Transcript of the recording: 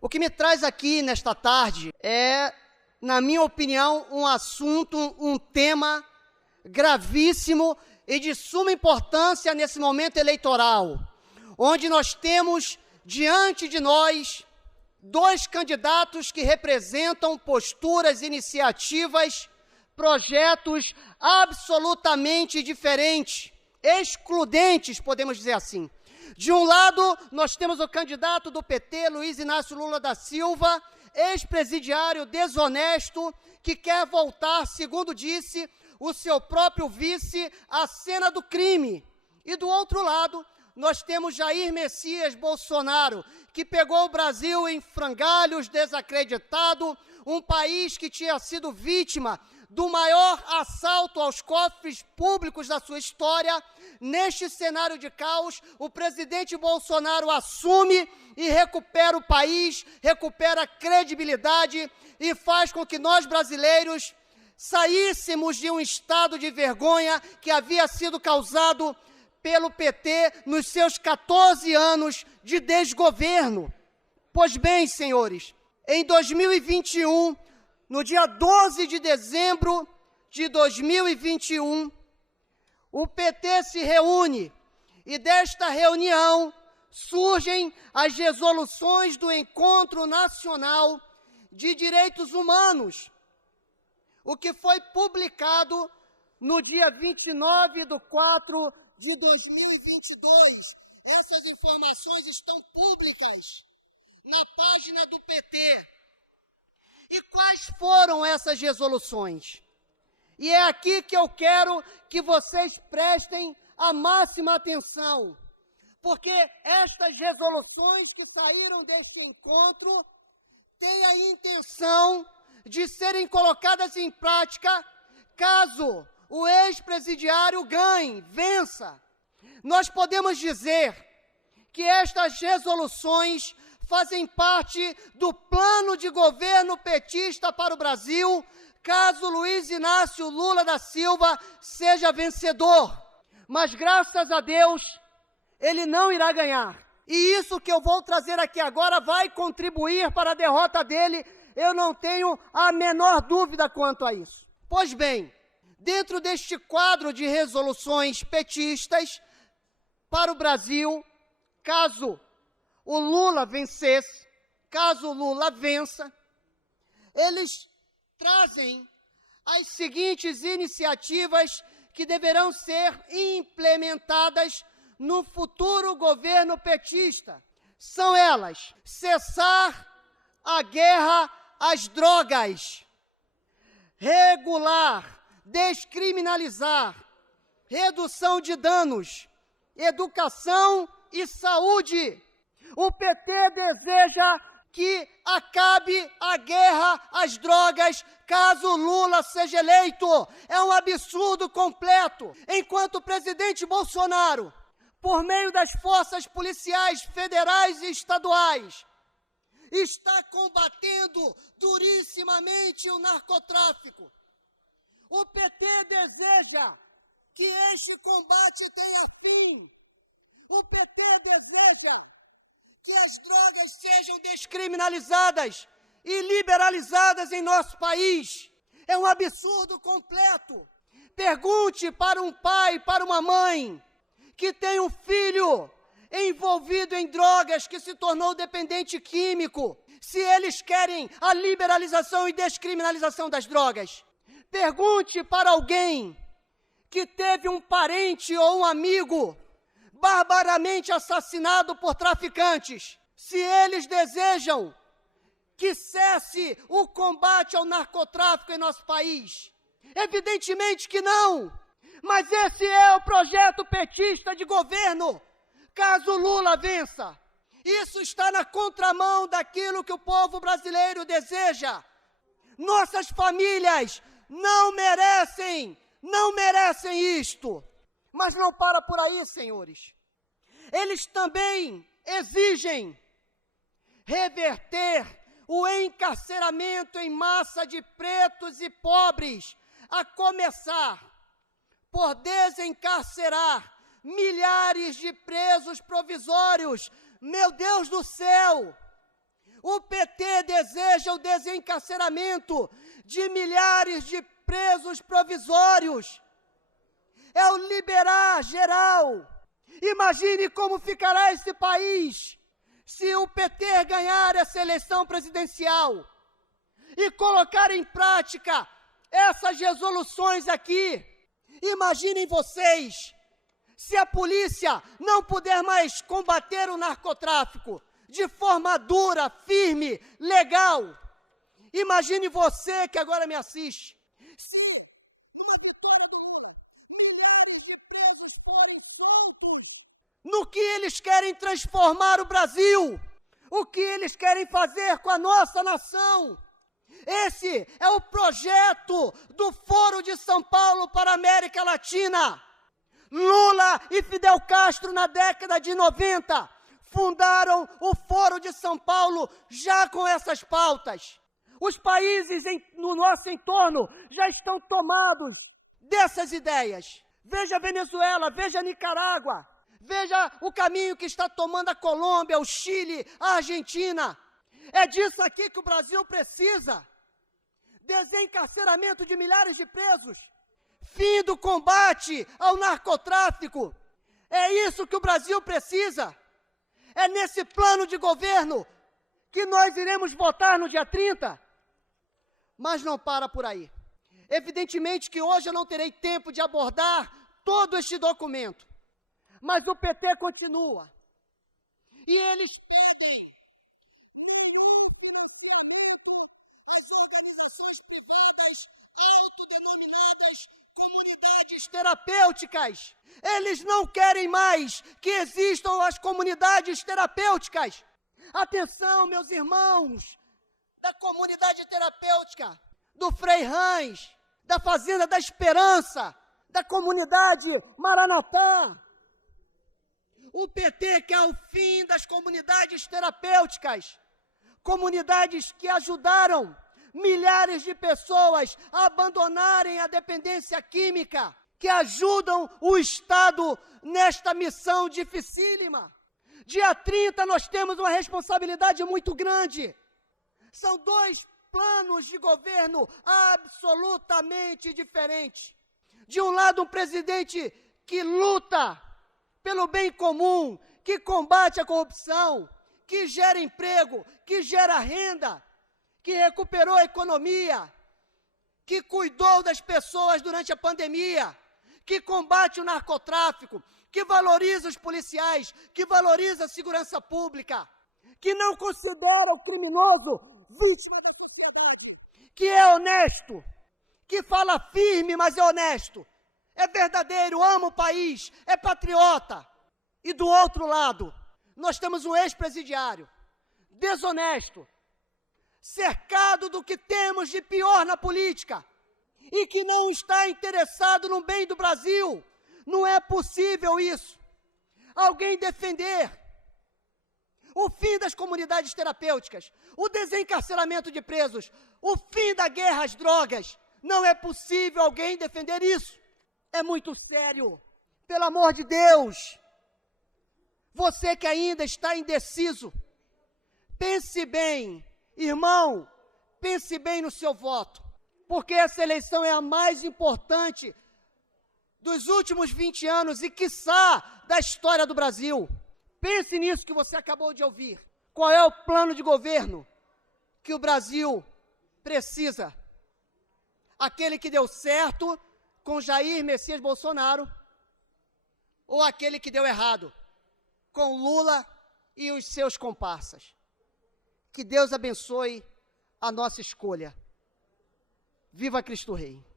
O que me traz aqui nesta tarde é, na minha opinião, um assunto, um tema gravíssimo e de suma importância nesse momento eleitoral, onde nós temos diante de nós dois candidatos que representam posturas, iniciativas, projetos absolutamente diferentes, excludentes, podemos dizer assim. De um lado, nós temos o candidato do PT, Luiz Inácio Lula da Silva, ex-presidiário desonesto, que quer voltar, segundo disse o seu próprio vice, à cena do crime. E do outro lado, nós temos Jair Messias Bolsonaro, que pegou o Brasil em frangalhos, desacreditado, um país que tinha sido vítima do maior assalto aos cofres públicos da sua história. Neste cenário de caos, o presidente Bolsonaro assume e recupera o país, recupera a credibilidade e faz com que nós brasileiros saíssemos de um estado de vergonha que havia sido causado pelo PT nos seus 14 anos de desgoverno. Pois bem, senhores, em 2021, no dia 12 de dezembro de 2021, o PT se reúne e desta reunião surgem as resoluções do Encontro Nacional de Direitos Humanos, o que foi publicado no dia 29/4 de 2022. Essas informações estão públicas na página do PT. E quais foram essas resoluções? E é aqui que eu quero que vocês prestem a máxima atenção, porque estas resoluções que saíram deste encontro têm a intenção de serem colocadas em prática caso o ex-presidiário ganhe, vença. Nós podemos dizer que estas resoluções fazem parte do plano de governo petista para o Brasil, caso Luiz Inácio Lula da Silva seja vencedor. Mas, graças a Deus, ele não irá ganhar. E isso que eu vou trazer aqui agora vai contribuir para a derrota dele, eu não tenho a menor dúvida quanto a isso. Pois bem, dentro deste quadro de resoluções petistas para o Brasil, caso o Lula vencesse, caso o Lula vença, eles trazem as seguintes iniciativas que deverão ser implementadas no futuro governo petista. São elas: cessar a guerra às drogas, regular, descriminalizar, redução de danos, educação e saúde. O PT deseja que acabe a guerra às drogas caso Lula seja eleito. É um absurdo completo. Enquanto o presidente Bolsonaro, por meio das forças policiais federais e estaduais, está combatendo durissimamente o narcotráfico, o PT deseja que este combate tenha fim. O PT deseja que as drogas sejam descriminalizadas e liberalizadas em nosso país. É um absurdo completo. Pergunte para um pai, para uma mãe, que tem um filho envolvido em drogas, que se tornou dependente químico, se eles querem a liberalização e descriminalização das drogas. Pergunte para alguém que teve um parente ou um amigo barbaramente assassinado por traficantes, se eles desejam que cesse o combate ao narcotráfico em nosso país. Evidentemente que não, mas esse é o projeto petista de governo, caso Lula vença. Isso está na contramão daquilo que o povo brasileiro deseja. Nossas famílias não merecem isto. Mas não para por aí, senhores. Eles também exigem reverter o encarceramento em massa de pretos e pobres, a começar por desencarcerar milhares de presos provisórios. Meu Deus do céu! O PT deseja o desencarceramento de milhares de presos provisórios. É o liberar geral. Imagine como ficará esse país se o PT ganhar essa eleição presidencial e colocar em prática essas resoluções aqui. Imaginem vocês, se a polícia não puder mais combater o narcotráfico de forma dura, firme, legal. Imagine você que agora me assiste, se uma vitória do Lula, milhares de presos forem soltos, no que eles querem transformar o Brasil, o que eles querem fazer com a nossa nação. Esse é o projeto do Foro de São Paulo para a América Latina. Lula e Fidel Castro, na década de 90, fundaram o Foro de São Paulo já com essas pautas. Os países no nosso entorno já estão tomados dessas ideias. Veja a Venezuela, veja a Nicarágua, veja o caminho que está tomando a Colômbia, o Chile, a Argentina. É disso aqui que o Brasil precisa. Desencarceramento de milhares de presos. Fim do combate ao narcotráfico. É isso que o Brasil precisa. É nesse plano de governo que nós iremos votar no dia 30. Mas não para por aí. Evidentemente que hoje eu não terei tempo de abordar todo este documento. Mas o PT continua. E eles terapêuticas. Eles não querem mais que existam as comunidades terapêuticas. Atenção, meus irmãos, da comunidade terapêutica, do Frei Rãs, da Fazenda da Esperança, da comunidade Maranatá. O PT quer o fim das comunidades terapêuticas, comunidades que ajudaram milhares de pessoas a abandonarem a dependência química, que ajudam o Estado nesta missão dificílima. Dia 30 nós temos uma responsabilidade muito grande. São dois planos de governo absolutamente diferentes. De um lado, um presidente que luta pelo bem comum, que combate a corrupção, que gera emprego, que gera renda, que recuperou a economia, que cuidou das pessoas durante a pandemia, que combate o narcotráfico, que valoriza os policiais, que valoriza a segurança pública, que não considera o criminoso vítima da sociedade, que é honesto, que fala firme, mas é honesto, é verdadeiro, ama o país, é patriota. E do outro lado, nós temos um ex-presidiário, desonesto, cercado do que temos de pior na política, e que não está interessado no bem do Brasil. Não é possível isso. Alguém defender o fim das comunidades terapêuticas, o desencarceramento de presos, o fim da guerra às drogas. Não é possível alguém defender isso. É muito sério. Pelo amor de Deus. Você que ainda está indeciso, pense bem, irmão, pense bem no seu voto. Porque essa eleição é a mais importante dos últimos 20 anos e, quiçá, da história do Brasil. Pense nisso que você acabou de ouvir. Qual é o plano de governo que o Brasil precisa? Aquele que deu certo com Jair Messias Bolsonaro ou aquele que deu errado com Lula e os seus comparsas? Que Deus abençoe a nossa escolha. Viva Cristo Rei!